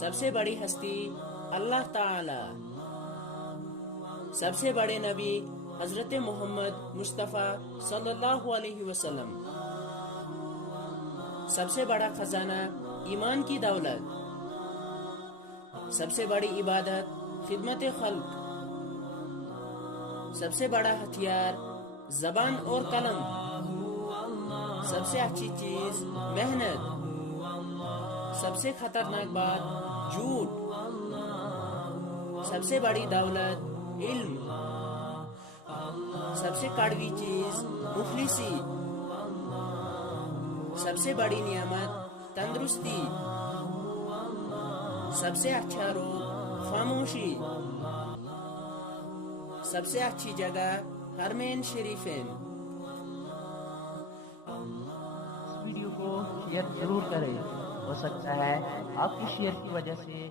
سب سے بڑی ہستی اللہ تعالی، سب سے بڑے نبی حضرت محمد مصطفیٰ صلی اللہ علیہ وسلم، سب سے بڑا خزانہ ایمان کی دولت، سب سے بڑی عبادت خدمت خلق، سب سے بڑا ہتھیار زبان اور قلم، سب سے اچھی چیز محنت، سب سے خطرناک بات جھوٹ، سب سے بڑی دولت علم، سب سے کڑوی چیز مفلسی، سب سے بڑی نعمت تندرستی، سب سے اچھا روگ خاموشی، سب سے اچھی جگہ حرمین شریفین۔ اس ویڈیو کو شیئر ضرور کریں، ہو سکتا ہے آپ کی شیئر کی وجہ سے